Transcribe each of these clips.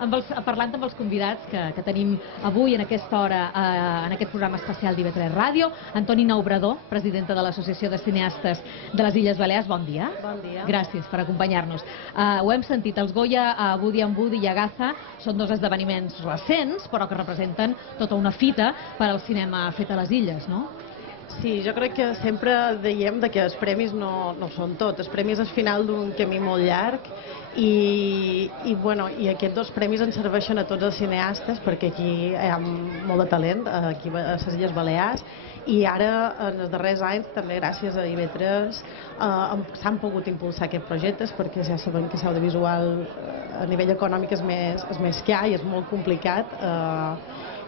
parlant amb els convidats que tenim avui en aquesta hora en aquest programa especial d'IV3 Ràdio. Antonina Obrador, presidenta de l'Associació de Cineastes de les Illes Balears, bon dia. Bon dia. Gràcies per acompanyar-nos. Ho hem sentit, els Goya, Woody and Woody i Agatha són dos esdeveniments recents, però que representen tota una fita per al cinema fet a les illes, no? Sí, jo crec que sempre dèiem que els premis no són tot. Els premis és final d'un camí molt llarg i aquests dos premis ens serveixen a tots els cineastes perquè aquí hi ha molt de talent, aquí a les Illes Balears, i ara, en els darrers anys, també gràcies a IV3, s'han pogut impulsar aquests projectes perquè ja sabem que l'audiovisual a nivell econòmic és més car i és molt complicat.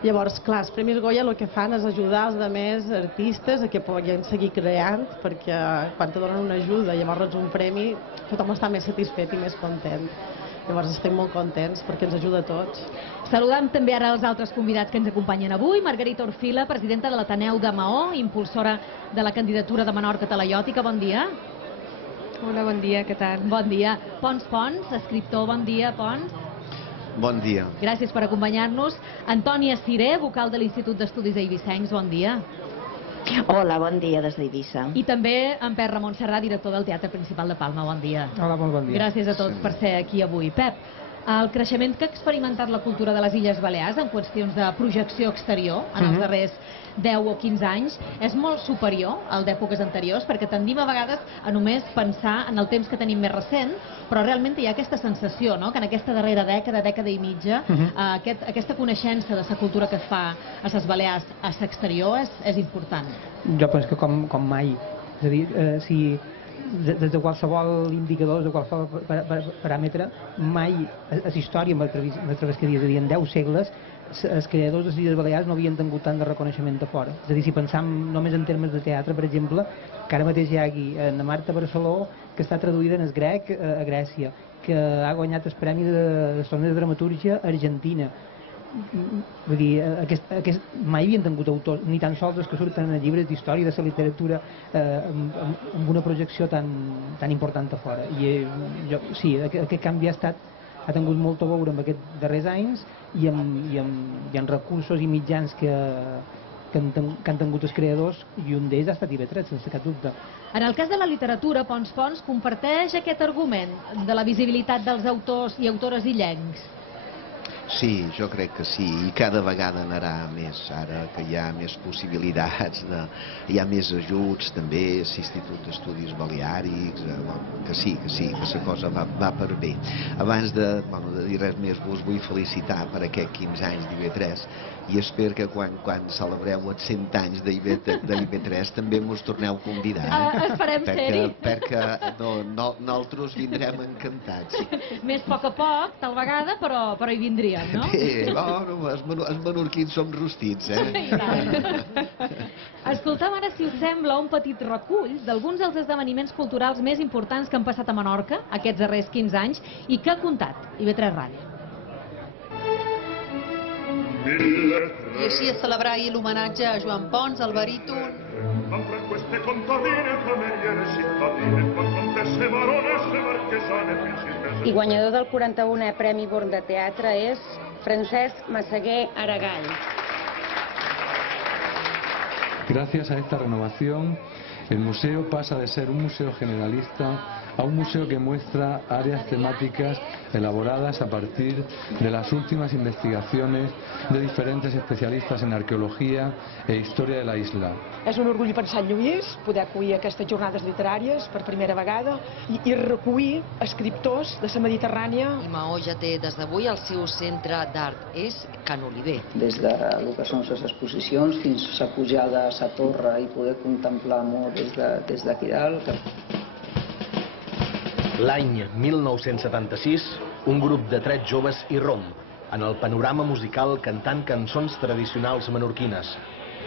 Llavors, clar, els Premis Goya el que fan és ajudar els altres artistes a que puguin seguir creant, perquè quan te donen una ajuda i llavors un premi, tothom està més satisfet i més content. Llavors estem molt contents perquè ens ajuda a tots. Saludem també ara els altres convidats que ens acompanyen avui. Margarita Orfila, presidenta de l'Ateneu de Maó, impulsora de la candidatura de Menorca Talaiòtica. Bon dia. Hola, bon dia, què tal? Bon dia. Pons Pons, escriptor, bon dia, Pons. Bon dia. Gràcies per acompanyar-nos. Antònia Ciré, vocal de l'Institut d'Estudis Eivissencs, bon dia. Hola, bon dia des d'Eivissa. I també en Pep Ramon Serrà, director del Teatre Principal de Palma, bon dia. Hola, molt bon dia. Gràcies a tots per ser aquí avui. Pep, el creixement que ha experimentat la cultura de les Illes Balears en qüestions de projecció exterior en els darrers 10 o 15 anys és molt superior al d'èpoques anteriors, perquè tendim a vegades a només pensar en el temps que tenim més recent, però realment hi ha aquesta sensació, no?, que en aquesta darrera dècada i mitja, aquesta coneixença de la cultura que es fa a les Balears a l'exterior és important. Jo penso que com mai. És a dir, si des de qualsevol indicador, des de qualsevol paràmetre, mai a la història m'atreviria a dir, en 10 segles, els creadors de les Illes Balears no havien tingut tant de reconeixement de fora. És a dir, si pensam només en termes de teatre, per exemple, que ara mateix hi ha aquí en Marta Barceló, que està traduïda en el grec a Grècia, que ha guanyat el Premi de Dramatúrgia a Argentina. Vull dir, mai havien tingut autors, ni tan sols els que surten en llibres d'història de la literatura amb una projecció tan important a fora. I sí, aquest canvi ha tingut molt a veure amb aquests darrers anys i amb recursos i mitjans que han tingut els creadors, i un d'ells ha estat IV3, sense cap dubte. En el cas de la literatura, Pons comparteix aquest argument de la visibilitat dels autors i autores illencs? Sí, jo crec que sí, i cada vegada anarà més, ara que hi ha més possibilitats, hi ha més ajuts també, l'Institut d'Estudis Baleàrics, que sí, que la cosa va per bé. Abans de dir res més, vos vull felicitar per aquests 15 anys d'IV3 i espero que quan celebreu els 100 anys d'IV3 també mos torneu a convidar. Esperem ser-hi. Perquè nosaltres vindrem encantats. Més a poc, tal vegada, però hi vindríem, no? Els menorquins som rostits, Escoltem ara, si us sembla, un petit recull d'alguns dels esdeveniments culturals més importants que han passat a Menorca aquests darrers 15 anys i que ha contat IV3 Ràdio. I així es celebra ahir l'homenatge a Joan Pons, el baríton. I guanyador del 41è Premi Born de Teatre és Francesc Massaguer Aragall. Gracias a esta renovación, el museo pasa de ser un museo generalista a un museo que muestra áreas temáticas elaboradas a partir de las últimas investigaciones de diferentes especialistas en arqueología e historia de la isla. És un orgull per Sant Lluís poder acollir aquestes jornades literàries per primera vegada i recollir escriptors de la Mediterrània. I Maó ja té des d'avui el seu centre d'art, és Can Oliver. Des de lo que són les exposicions fins a la pujada a la torre i poder contemplar molt des d'aquí dalt. L'any 1976, un grup de 3 joves irromp en el panorama musical cantant cançons tradicionals menorquines.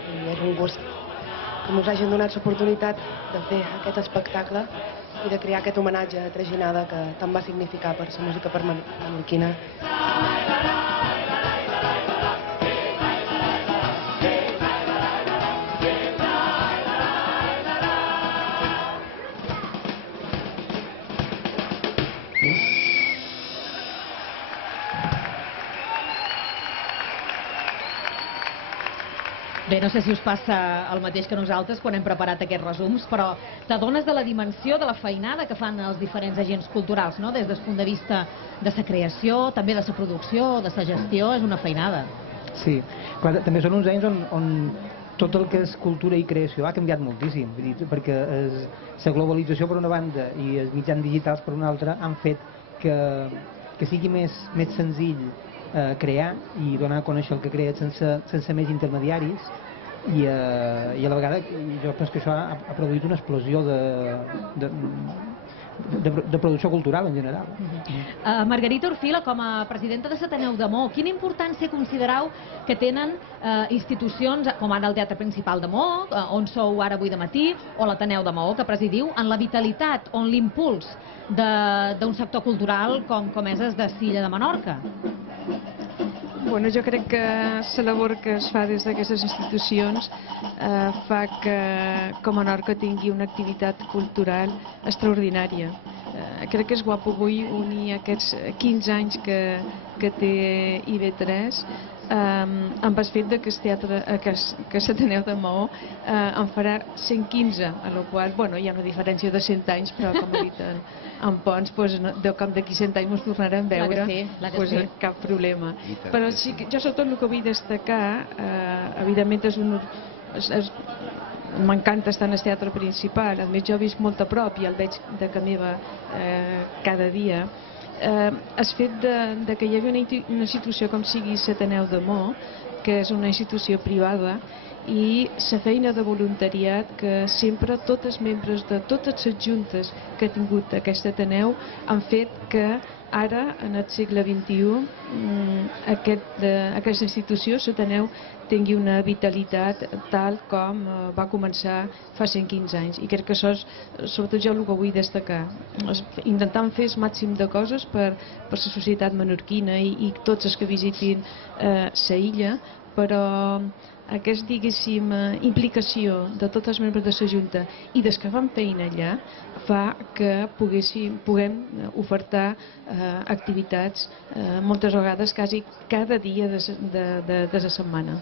I és un gust que ens hagin donat l'oportunitat de fer aquest espectacle i de crear aquest homenatge a Traginada que tant va significar per la música menorquina. Bé, no sé si us passa el mateix que nosaltres quan hem preparat aquests resums, però t'adones de la dimensió de la feinada que fan els diferents agents culturals, no? Des del punt de vista de la creació, també de la producció, de la gestió, és una feinada. Sí, clar, també són uns anys on tot el que és cultura i creació ha canviat moltíssim, vull dir, perquè la globalització per una banda i els mitjans digitals per una altra han fet que sigui més senzill crear i donar a conèixer el que crees sense més intermediaris i a la vegada jo penso que això ha produït una explosió de producció cultural en general. Margarita Orfila, com a presidenta de l'Ateneu de Maó, quina importància considerau que tenen institucions com ara el Teatre Principal de Maó, on sou ara avui de matí, o l'Ateneu de Maó, que presidiu, en la vitalitat, on l'impuls d'un sector cultural com és el de Silla de Menorca? Bueno, jo crec que la labor que es fa des d'aquestes institucions fa que Menorca tingui una activitat cultural extraordinària. Crec que és guapo avui unir aquests 15 anys que té IB3 amb el fet que l'Ateneu de Maó en farà 115, a la qual hi ha una diferència de 100 anys, però com ha dit en Pons, com d'aquí 100 anys ens tornarem a veure, cap problema. Però sí que jo sobretot el que vull destacar, evidentment m'encanta estar en el teatre principal, a més jo visc molt a prop i el veig de casa meva cada dia. El fet que hi hagi una institució com sigui l'Ateneu de Maó, que és una institució privada, i la feina de voluntariat que sempre tots els membres de totes les juntes que ha tingut aquest Ateneu han fet que ara, en el segle XXI, aquesta institució, l'Ateneu, tingui una vitalitat tal com va començar fa 115 anys. I crec que això és, sobretot jo, el que vull destacar. Intentant fer el màxim de coses per la societat menorquina i tots els que visitin la illa, però aquesta, diguéssim, implicació de tots els membres de la Junta i dels que fan feina allà fa que puguem ofertar activitats moltes vegades quasi cada dia de la setmana.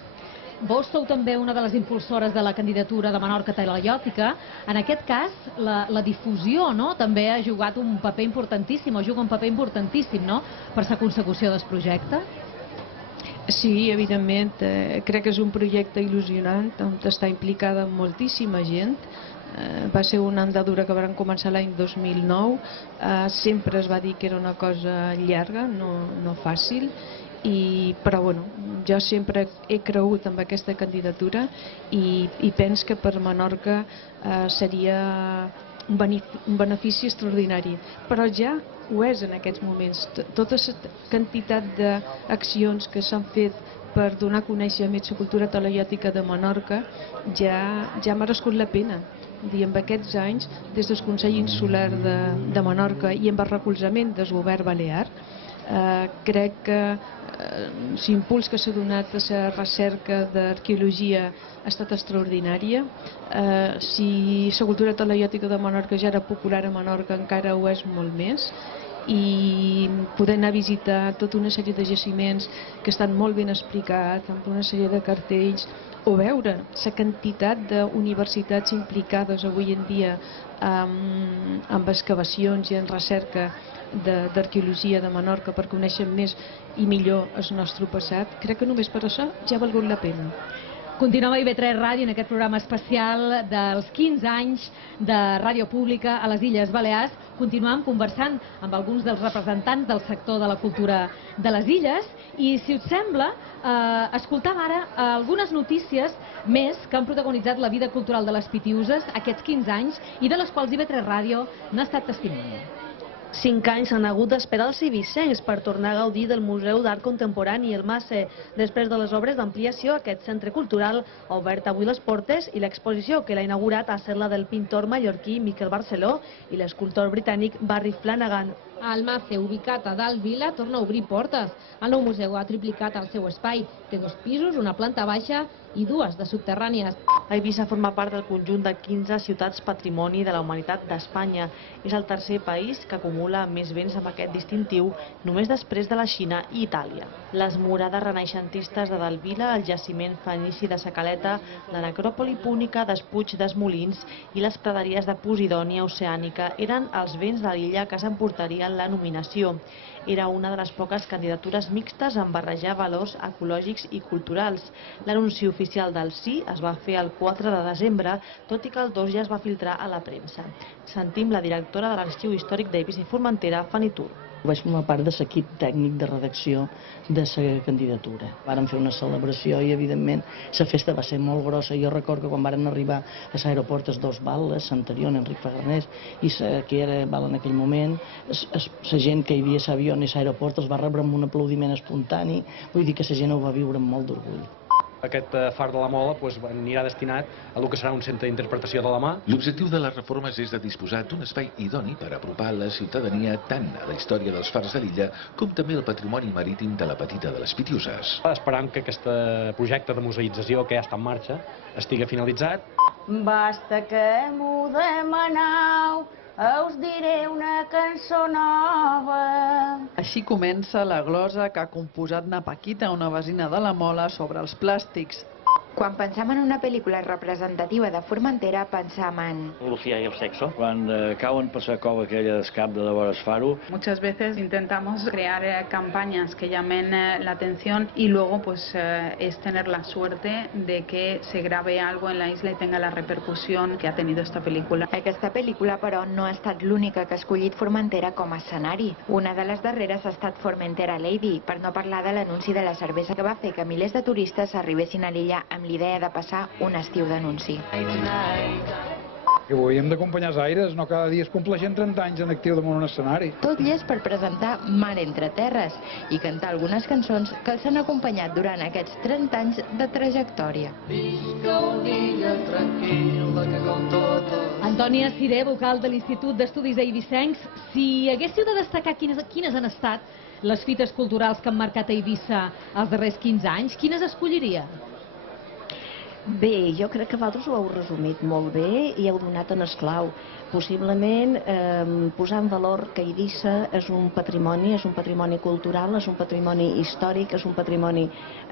Vos sou també una de les impulsores de la candidatura de Menorca Talaiòtica. En aquest cas, la difusió també ha jugat un paper importantíssim, o juga un paper importantíssim per la consecució del projecte? Sí, evidentment. Crec que és un projecte il·lusionant on està implicada moltíssima gent. Va ser una andadura que vam començar l'any 2009. Sempre es va dir que era una cosa llarga, no fàcil, però jo sempre he cregut en aquesta candidatura i penso que per Menorca seria un benefici extraordinari, però ja ho és en aquests moments. Tota la quantitat d'accions que s'han fet per donar a conèixer més la cultura talaiòtica de Menorca ja ha merescut la pena. En aquests anys, des del Consell Insular de Menorca i amb el recolzament del govern balear, crec que l'impuls que s'ha donat a la recerca d'arqueologia ha estat extraordinària. Si la cultura talaiòtica de Menorca ja era popular a Menorca, encara ho és molt més, i poder anar a visitar tota una sèrie de jaciments que estan molt ben explicats, amb una sèrie de cartells, o veure la quantitat d'universitats implicades avui en dia amb excavacions i en recerca d'arqueologia de Menorca per conèixer més i millor el nostre passat, crec que només per això ja ha valgut la pena. Continuem a IB3 Ràdio en aquest programa especial dels 15 anys de ràdio pública a les Illes Balears. Continuem conversant amb alguns dels representants del sector de la cultura de les Illes i, si us sembla, escoltam ara algunes notícies més que han protagonitzat la vida cultural de les Pitiüses aquests 15 anys i de les quals IB3 Ràdio n'ha estat testimoni. 5 anys han hagut d'esperar els ibicencs per tornar a gaudir del Museu d'Art Contemporani El Masse. Després de les obres d'ampliació, aquest centre cultural ha obert avui les portes i l'exposició que l'ha inaugurat ha estat la del pintor mallorquí Miquel Barceló i l'escultor britànic Barry Flanagan. El MACE, ubicat a Dalt Vila, torna a obrir portes. El nou museu ha triplicat el seu espai. Té 2 pisos, una planta baixa i 2 de subterrànies. Eivissa forma part del conjunt de 15 ciutats patrimoni de la humanitat d'Espanya. És el tercer país que acumula més béns amb aquest distintiu, només després de la Xina i Itàlia. Les murades renaixentistes de Dalt Vila, el jaciment fenici de Sa Caleta, la necròpoli púnica d'Espuig dels Molins i les praderies de Posidònia Oceànica eren els béns de l'illa que s'emportarien la nominació. Era una de les poques candidatures mixtes en barrejar valors ecològics i culturals. L'anunci oficial del sí es va fer el 4 de desembre, tot i que el 2 ja es va filtrar a la premsa. Sentim la directora de l'Arxiu Històric d'Eivissa i Formentera, Fanny Tur. Vaig formar part de l'equip tècnic de redacció de la candidatura. Vàrem fer una celebració i, evidentment, la festa va ser molt grossa. Jo recordo que quan varen arribar a l'aeroport els 2 bales, l'anterior, Enric Ferranés, i que era bal en aquell moment, la gent que hi havia a l'avió i a l'aeroport els va rebre amb un aplaudiment espontani. Vull dir que la gent ho va viure amb molt d'orgull. Aquest far de la Mola anirà destinat a el que serà un centre d'interpretació de la mà. L'objectiu de les reformes és de disposar d'un espai idoni per apropar la ciutadania tant a la història dels fars de l'illa com també al patrimoni marítim de la Petita de les Pitiuses. Esperam que aquest projecte de museïtzació que ja està en marxa estigui finalitzat. Basta que m'ho demaneu, us diré una cançó nova. Així comença la glosa que ha composat na Paquita, una vecina de la Mola, sobre els plàstics. Quan pensam en una pel·lícula representativa de Formentera, pensam en... Lucía y el sexo. Cuando cauen per la cova aquella d'escap de devores faro. Muchas veces intentamos crear campañas que llamen la atención y luego es tener la suerte de que se grabe algo en la isla y tenga la repercusión que ha tenido esta película. Aquesta pel·lícula, però, no ha estat l'única que ha escollit Formentera com a escenari. Una de les darreres ha estat Formentera Lady, per no parlar de l'anunci de la cervesa que va fer que milers de turistes arribessin a l'illa amb l'idea de passar un estiu d'anunci. Que ho havíem d'acompanyar els aires, no cada dia es compleixen 30 anys en actiu damunt un escenari. Tot llest per presentar Mar entre terres i cantar algunes cançons que els han acompanyat durant aquests 30 anys de trajectòria. Antònia Ciré, vocal de l'Institut d'Estudis Eivissencs, si haguéssiu de destacar quines han estat les fites culturals que han marcat Eivissa els darrers 15 anys, quines escolliria? Bé, jo crec que vosaltres ho heu resumit molt bé i heu donat en esclau. Possiblement posar en valor que Eivissa és un patrimoni cultural, és un patrimoni històric, és un patrimoni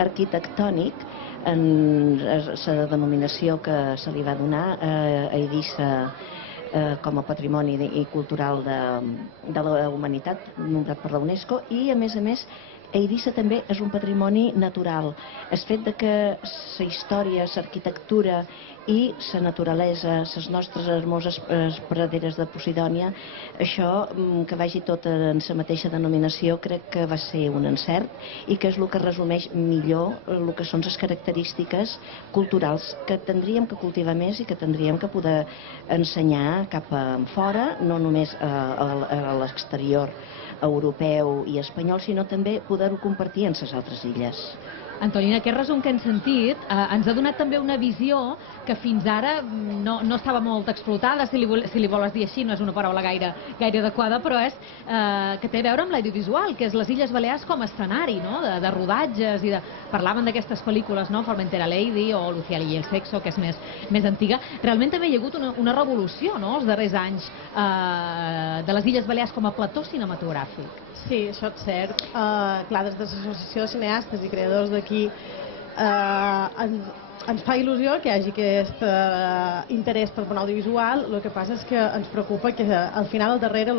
arquitectònic, en la denominació que se li va donar a Eivissa com a patrimoni cultural de la humanitat, nombrat per la UNESCO, i a més Eivissa també és un patrimoni natural. El fet que la història, l'arquitectura i la naturalesa, les nostres hermoses praderes de Posidònia, això que vagi tot en la mateixa denominació crec que va ser un encert i que és el que resumeix millor el que són les característiques culturals que tindríem que cultivar més i que tindríem que poder ensenyar cap a fora, no només a l'exterior europeu i espanyol, sinó també poder-ho compartir en les altres illes. Antonina, aquest resum que hem sentit ens ha donat també una visió que fins ara no estava molt explotada, si li vols dir així, no és una paraula gaire adequada, però és que té a veure amb l'audiovisual, que és les Illes Balears com a escenari de rodatges, i parlaven d'aquestes pel·lícules, Formentera Lady o Lucía y el sexo, que és més antiga. Realment també hi ha hagut una revolució els darrers anys de les Illes Balears com a plató cinematogràfic. Sí, això és cert. Clar, des de l'Associació de Cineastes i Creadors d'aquí ens fa il·lusió que hi hagi aquest interès per un audiovisual. El que passa és que ens preocupa que al final, al darrere,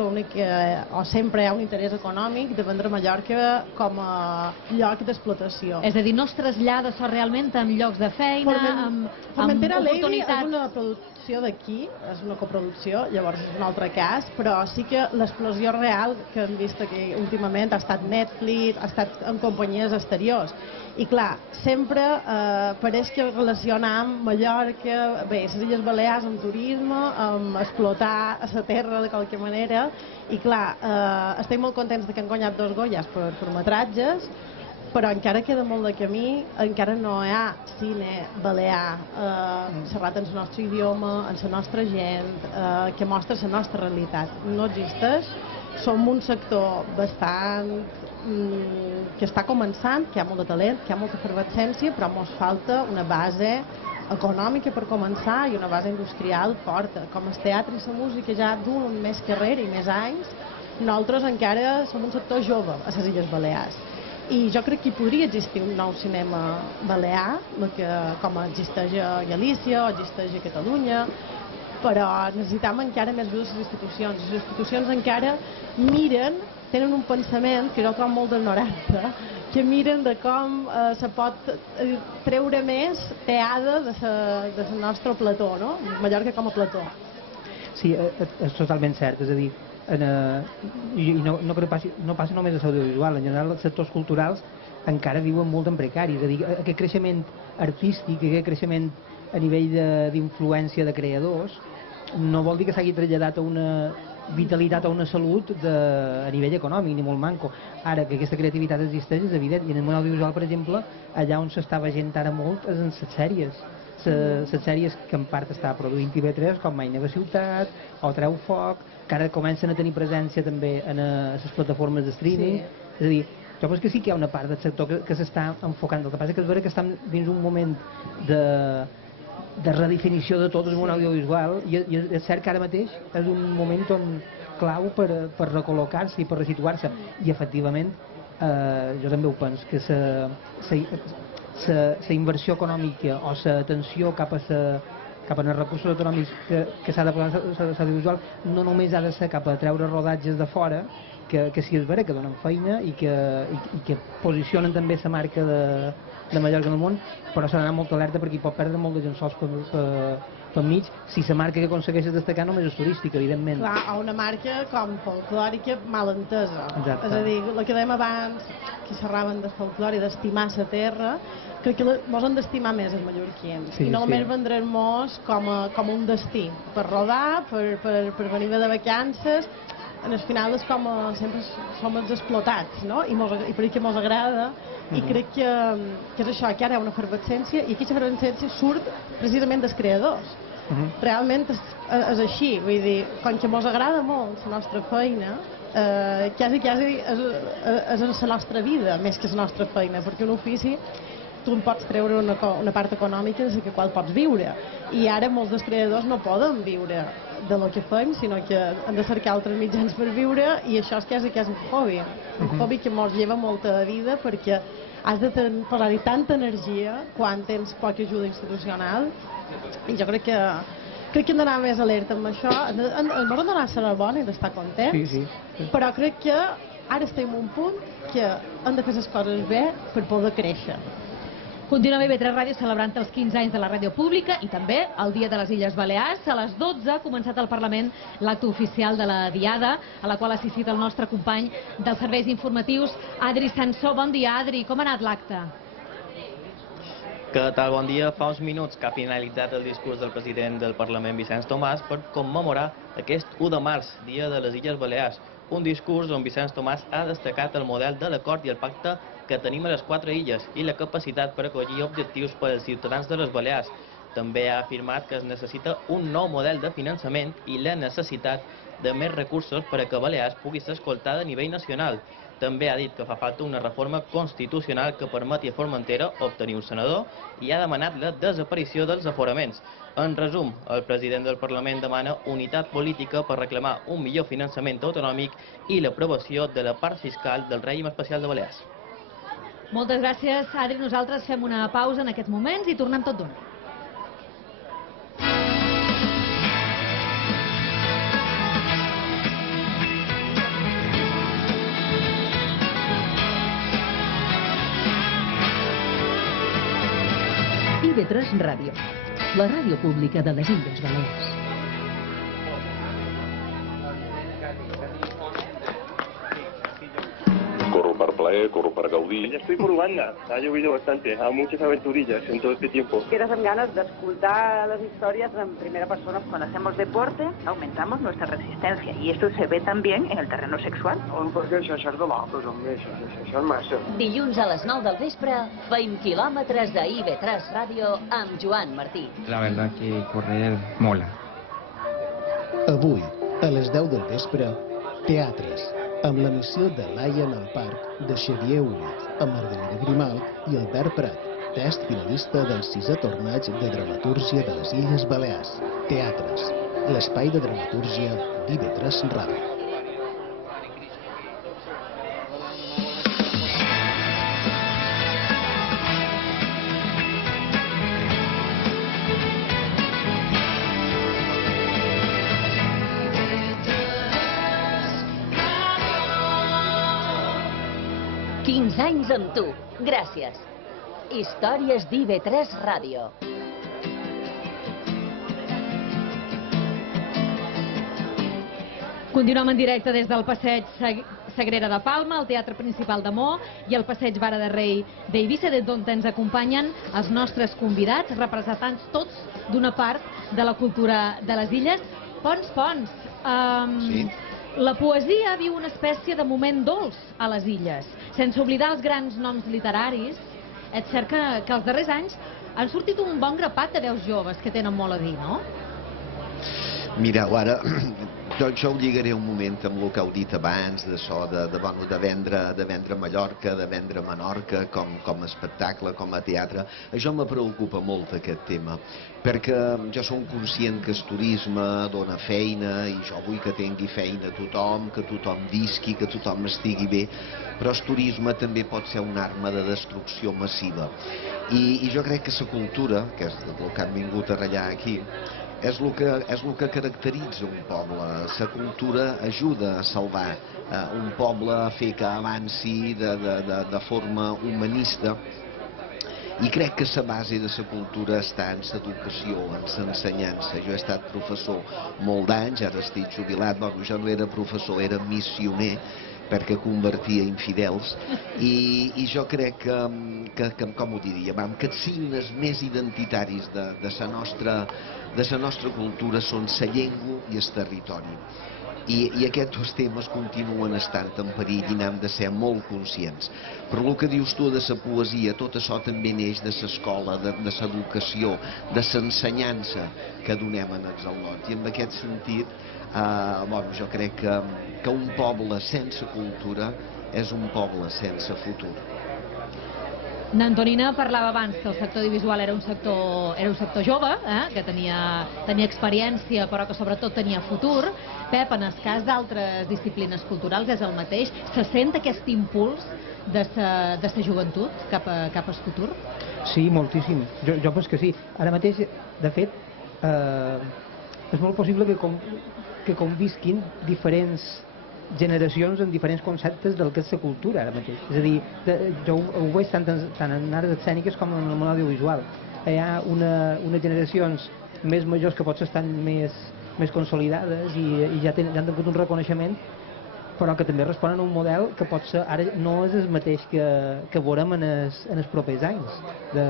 sempre hi ha un interès econòmic de vendre Mallorca com a lloc d'explotació. És a dir, no es trasllada això realment en llocs de feina, amb Formentera Lady oportunitats. és una producció d'aquí, és una coproducció, llavors és un altre cas, però sí que l'explosió real que hem vist aquí últimament ha estat Netflix, ha estat en companyies exteriors. I clar, sempre pareix que relacionam Mallorca, bé, les Illes Balears amb turisme, amb explotar la terra de qualque manera, i clar, estem molt contents que han guanyat 2 Goyas per curtmetratges, però encara queda molt de camí, encara no hi ha cine balear xerrat en el nostre idioma, en la nostra gent, que mostra la nostra realitat. No existeix som un sector bastant que està començant, que hi ha molt de talent, que hi ha molta efervescència, però ens falta una base econòmica per començar i una base industrial forta. Com el teatre i la música ja duen més carrera i més anys, nosaltres encara som un sector jove a les Illes Balears. I jo crec que hi podria existir un nou cinema balear, com existeix a Galícia o existeix a Catalunya, però necessitem encara més ajuda a les institucions. Les institucions encara miren, tenen un pensament que jo trobo molt del 90, que miren de com se pot treure més teada de la nostra plató, no? Mallorca com a plató. Sí, és totalment cert, és a dir, i no passa només a l'audiovisual, en general els sectors culturals encara viuen molt en precari, és a dir, aquest creixement artístic, aquest creixement a nivell d'influència de creadors, no vol dir que s'hagi traslladat a una vitalitat o una salut a nivell econòmic, ni molt manco. Ara, que aquesta creativitat existeix és evident, i en el món audiovisual, per exemple, allà on s'està veient ara molt és en les sèries. Les sèries que en part està produint TV3, com Mai Neva Ciutat, o Treu Foc, que ara comencen a tenir presència també en les plataformes de streaming. És a dir, jo penso que sí que hi ha una part del sector que s'està enfocant. El que passa és que és vera que estem dins un moment de redefinició de tot el món audiovisual, i és cert que ara mateix és un moment clau per recol·locar-se i per resituar-se, i efectivament jo també ho penso, que la inversió econòmica o l'atenció cap als recursos econòmics que s'ha de posar a l'audiovisual no només ha de ser cap a treure rodatges de fora, que sí és vera que donen feina i que posicionen també la marca de Mallorca en el món, però s'ha d'anar molt alerta perquè hi pot perdre molt de llençols per mig, si la marca que aconsegueixes destacar només és turística, evidentment. Clar, o una marca com folclòrica mal entesa. Exacte. És a dir, el que dèiem abans, que xerraven del folclore, d'estimar la terra, crec que ens hem d'estimar més els mallorquins, i no només vendrem-nos com un destí, per rodar, per venir de vacances. Al final és com sempre som els explotats, no? I per això ens agrada, i crec que és això, que ara hi ha una efervescència, i aquesta efervescència surt precisament dels creadors. Realment és així, vull dir, com que ens agrada molt la nostra feina, quasi és la nostra vida més que la nostra feina, perquè un ofici tu en pots treure una part econòmica de la qual pots viure, i ara molts dels creadors no poden viure de lo que fem, sinó que han de cercar altres mitjans per viure, i això és quasi un hobby, un hobby que ens lleva molta vida, perquè has de posar-hi tanta energia quan tens poca ajuda institucional, i jo crec que hem d'anar més alerta amb això. Ens hem d'anar a ser bona i d'estar contents, però crec que ara estem en un punt que hem de fer les coses bé per poder créixer. Continuem a IB3 Ràdio celebrant els 15 anys de la ràdio pública i també el Dia de les Illes Balears. A les 12 ha començat al Parlament l'acte oficial de la Diada, a la qual ha assistit el nostre company dels serveis informatius, Adri Sansó. Bon dia, Adri. Com ha anat l'acte? Què tal? Bon dia. Fa uns minuts que ha finalitzat el discurs del president del Parlament, Vicenç Tomàs, per commemorar aquest 1 de març, Dia de les Illes Balears. Un discurs on Vicenç Tomàs ha destacat el model de l'acord i el pacte que tenim a les 4 illes i la capacitat per acollir objectius per als ciutadans de les Balears. També ha afirmat que es necessita un nou model de finançament i la necessitat de més recursos per a que Balears pugui ser escoltada a nivell nacional. També ha dit que fa falta una reforma constitucional que permeti a Formentera obtenir un senador i ha demanat la desaparició dels aforaments. En resum, el president del Parlament demana unitat política per reclamar un millor finançament autonòmic i l'aprovació de la part fiscal del règim especial de Balears. Moltes gràcies, Adri. Nosaltres fem una pausa en aquests moments i tornem tot d'una. IB3 Ràdio, la ràdio pública de les Illes Balears. Corro per plaer, corro per gaudir. Ya estoy por Uganda, ha llovido bastante, hay muchas aventurillas en todo este tiempo. Quedas con ganas de escuchar las historias en primera persona. Cuando hacemos deporte, aumentamos nuestra resistencia y esto se ve también en el terreno sexual. Perquè això és de l'altre, home, això és massa. Dilluns a les 9 del vespre, feim quilòmetres a IB3 Ràdio amb Joan Martí. La verdad que correr mola. Avui, a les 10 del vespre, Teatres. amb la missió de Laia en el Parc de Xavier Huguet, amb Margarida Grimal i Albert Prat, test finalista del 6è torneig de dramatúrgia de les Illes Balears. Teatres, l'espai de dramatúrgia d'IV3 Ràdio. Anys amb tu. Gràcies. Històries d'IV3 Ràdio. Continuem en directe des del passeig Sagrera de Palma, el Teatre Principal de Mo i el passeig Vara de Rei d'Eivissa, des d'on ens acompanyen els nostres convidats, representants tots d'una part de la cultura de les illes. Pons, Sí. La poesia viu una espècie de moment dolç a les illes, sense oblidar els grans noms literaris. És cert que els darrers anys han sortit un bon grapat de veus joves que tenen molt a dir, no? Mireu, ara, jo ho lligaré un moment amb el que heu dit abans, de vendre Mallorca, de vendre Menorca com a espectacle, com a teatre. Això me preocupa molt, aquest tema, perquè jo som conscient que el turisme dona feina i jo vull que tingui feina tothom, que tothom visqui, que tothom estigui bé, però el turisme també pot ser una arma de destrucció massiva. I jo crec que la cultura, que és el que han vingut a ratllar aquí, és el que caracteritza un poble. La cultura ajuda a salvar un poble, a fer que avanci de forma humanista. I crec que la base de la cultura està en l'educació, en l'ensenyança. Jo he estat professor molt d'anys, ara estic jubilat, jo no era professor, era missioner, perquè convertia infidels, i jo crec que com ho diríem, que els signes més identitaris de la nostra cultura són la llengua i el territori. I aquests dos temes continuen estant en perill i n'hem de ser molt conscients. Però el que dius tu de la poesia, tot això també neix de l'escola, de l'educació, de l'ensenyança que donem en els al·lots. I en aquest sentit, jo crec que un poble sense cultura és un poble sense futur. N'Antonina parlava abans que el sector audiovisual era un sector jove, que tenia experiència però que sobretot tenia futur. Pep, en el cas d'altres disciplines culturals és el mateix? Se sent aquest impuls de la joventut cap al futur? Sí, moltíssim. Jo penso que sí. Ara mateix, de fet, és molt possible que convisquin diferents generacions en diferents conceptes del que és la cultura ara mateix. És a dir, jo ho veig tant en arts escèniques com en el món audiovisual. Hi ha unes generacions més majors que potser estan més consolidades i ja han tingut un reconeixement, però que també responen a un model que potser ara no és el mateix que veurem en els propers anys de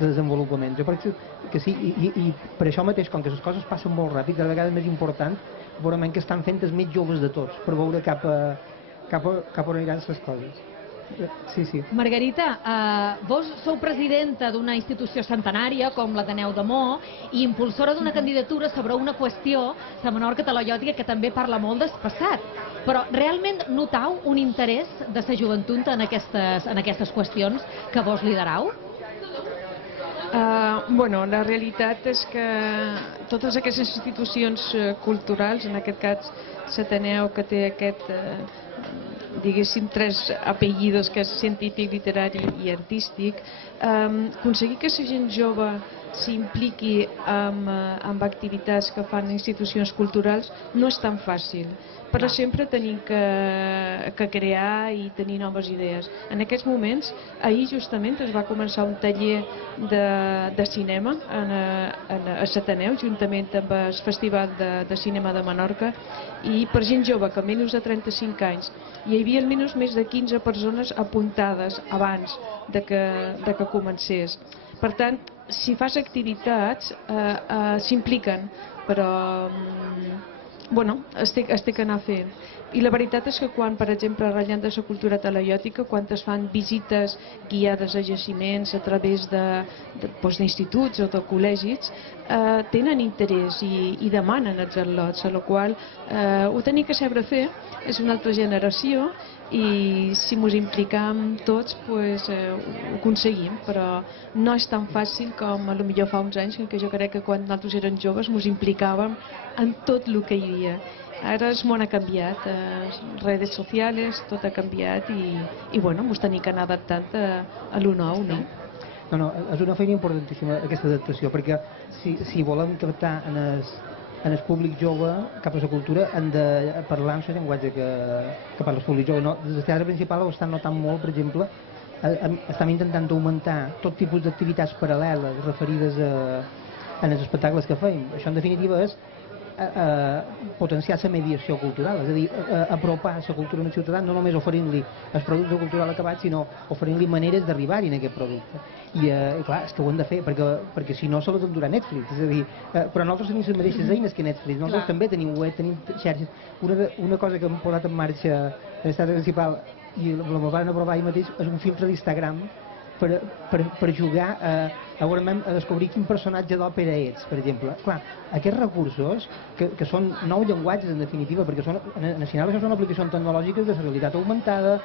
desenvolupament. Jo crec que sí, i per això mateix, com que les coses passen molt ràpid, cada vegada és més important veurem que estan fent els més joves de tots per veure cap a on aniran les coses. Sí. Margarita, vos sou presidenta d'una institució centenària com l'Ateneu de Mo i impulsora d'una candidatura sobre una qüestió, la Menorca talaiòtica, que també parla molt del passat. Però realment notau un interès de la joventut en aquestes qüestions que vos liderau? La realitat és que totes aquestes institucions culturals, en aquest cas l'Ateneu, que té aquest, diguéssim, tres apellidos, que és científic, literari i artístic, aconseguir que la gent jove s'impliqui en activitats que fan institucions culturals no és tan fàcil, però sempre tenim que crear i tenir noves idees. En aquests moments, ahir justament es va començar un taller de cinema a l'Ateneu, juntament amb el Festival de Cinema de Menorca, i per gent jove, que menys de 35 anys. Hi havia almenys més de 15 persones apuntades abans de que comencés. Per tant, si fas activitats, s'impliquen, però es té que anar fent. I la veritat és que quan, per exemple, ratllant de la cultura talaiòtica, quan es fan visites guiades a jaciments a través d'instituts o de col·legis, tenen interès i demanen els al·lots, a la qual ho tenim que saber fer, és una altra generació, i si ens implicam tots ho aconseguim, però no és tan fàcil com potser fa uns anys, que jo crec que quan nosaltres érem joves ens implicàvem en tot el que hi havia. Ara el món ha canviat, les redes socials, tot ha canviat i bueno, ens tenim que anar adaptant a lo nou, no? No, és una feina importantíssima aquesta adaptació, perquè si volem captar en el públic jove cap a la cultura hem de parlar en el llenguatge que parla el públic jove. Des del teatre principal ho estan notant molt, per exemple, estem intentant augmentar tot tipus d'activitats paral·leles referides als espectacles que feim. Això en definitiva és potenciar la mediació cultural, és a dir, apropar la cultura al ciutadà, no només oferint-li el producte cultural acabat, sinó oferint-li maneres d'arribar-hi en aquest producte. I clar, és que ho hem de fer, perquè si no se les endurà Netflix, és a dir, però nosaltres tenim les mateixes eines que Netflix, nosaltres també tenim web, tenim xarxes. Una cosa que hem posat en marxa a l'estat principal i la van aprovar ahir mateix és un filtre d'Instagram per jugar a descobrir quin personatge d'òpera ets, per exemple. Clar, aquests recursos, que són nous llenguatges en definitiva, perquè en el final això són aplicacions tecnològiques de la realitat augmentada,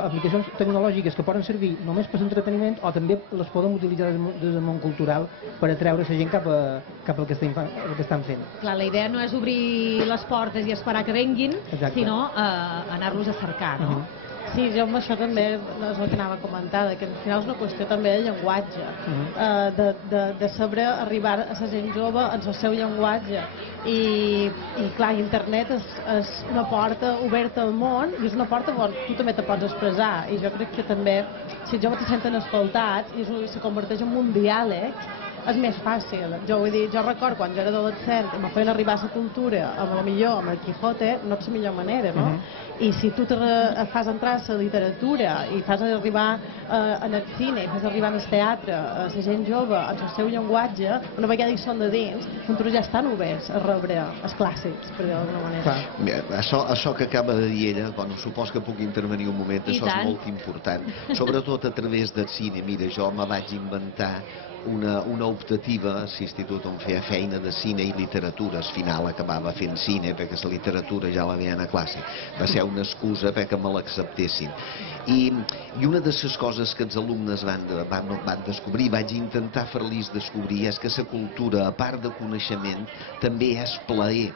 aplicacions tecnològiques que poden servir només per l'entreteniment o també les podem utilitzar des del món cultural per atreure la gent cap al que estan fent. Clar, la idea no és obrir les portes i esperar que venguin, sinó anar-los a cercar, no? Sí, jo amb això també és el que anava a comentar, que al final és una qüestió també de llenguatge, de saber arribar a la gent jove en el seu llenguatge. I clar, internet és una porta oberta al món i és una porta on tu també te pots expressar. I jo crec que també, si els joves se senten escoltats i se converteix en un diàleg, és més fàcil. Jo recordo quan jo era adolescent i me feien arribar a la cultura, amb el Quijote, no és la millor manera, no? I si tu fas entrar a la literatura i fas arribar en el cine, i fas arribar al teatre a la gent jove, en el seu llenguatge, una vegada hi són de dins, nosaltres ja estan oberts a rebre els clàssics, per dir-ho d'alguna manera. Això que acaba de dir ella, supos que puc intervenir un moment, això és molt important, sobretot a través del cine. Mira, jo me vaig inventar una optativa a l'institut on feia feina de cine i literatura. Al final acabava fent cine perquè la literatura ja la veien a classe. Va ser una excusa perquè me l'acceptessin. I una de les coses que els alumnes van descobrir, vaig intentar fer-los descobrir, és que la cultura, a part de coneixement, també és plaer.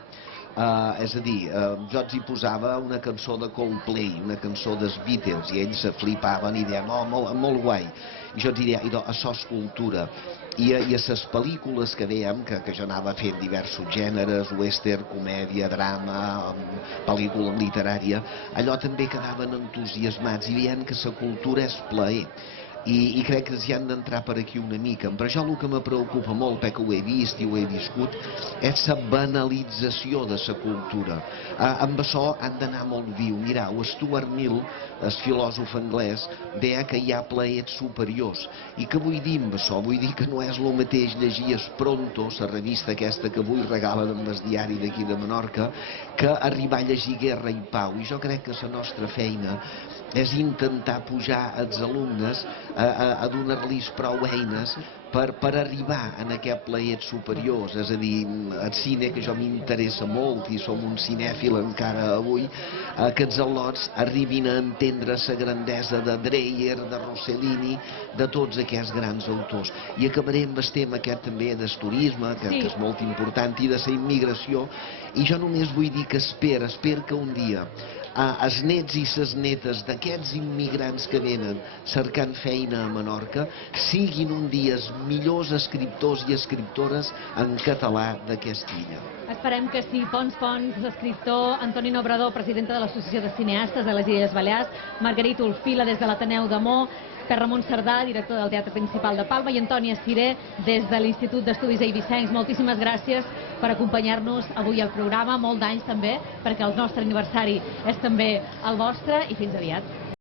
És a dir, jo els hi posava una cançó de Coldplay, una cançó dels Beatles, i ells se flipaven i deien, oh, molt guai. I jo els diria, això és cultura. I a les pel·lícules que dèiem, que jo anava fent diversos gèneres, western, comèdia, drama, pel·lícula literària, allò també quedaven entusiasmats i veien que la cultura és plaer. I crec que s'hi han d'entrar per aquí una mica. Per això el que me preocupa molt, perquè ho he vist i ho he viscut, és la banalització de la cultura. Amb això han d'anar molt viu. Mireu, Stuart Mill, el filòsof anglès, deia que hi ha plaers superiors. I què vull dir amb això? Vull dir que no és el mateix llegir Pronto, la revista aquesta que avui regalen amb el diari d'aquí de Menorca, que arribar a llegir Guerra i Pau. I jo crec que la nostra feina és intentar pujar als alumnes a donar-los prou eines per arribar en aquests plaers superiors. És a dir, el cine, que jo m'interessa molt i som un cinèfil encara avui, que els al·lots arribin a entendre la grandesa de Dreyer, de Rossellini, de tots aquests grans autors. I acabaré amb el tema aquest també del turisme, que és molt important, i de la immigració. I jo només vull dir que espero que un dia els nets i les netes d'aquests immigrants que venen cercant feina a Menorca siguin un dia els millors escriptors i escriptores en català d'aquesta illa. Esperem que sí. Pons, escriptor, Antoni Obrador, presidenta de l'Associació de Cineastes de les Illes Balears, Margarita Ulfila des de l'Ateneu de Mo, Per Ramon Cerdà, director del Teatre Principal de Palma, i Antònia Ciré des de l'Institut d'Estudis Eivissencs. Moltíssimes gràcies per acompanyar-nos avui al programa, molt d'anys també, perquè el nostre aniversari és també el vostre, i fins aviat.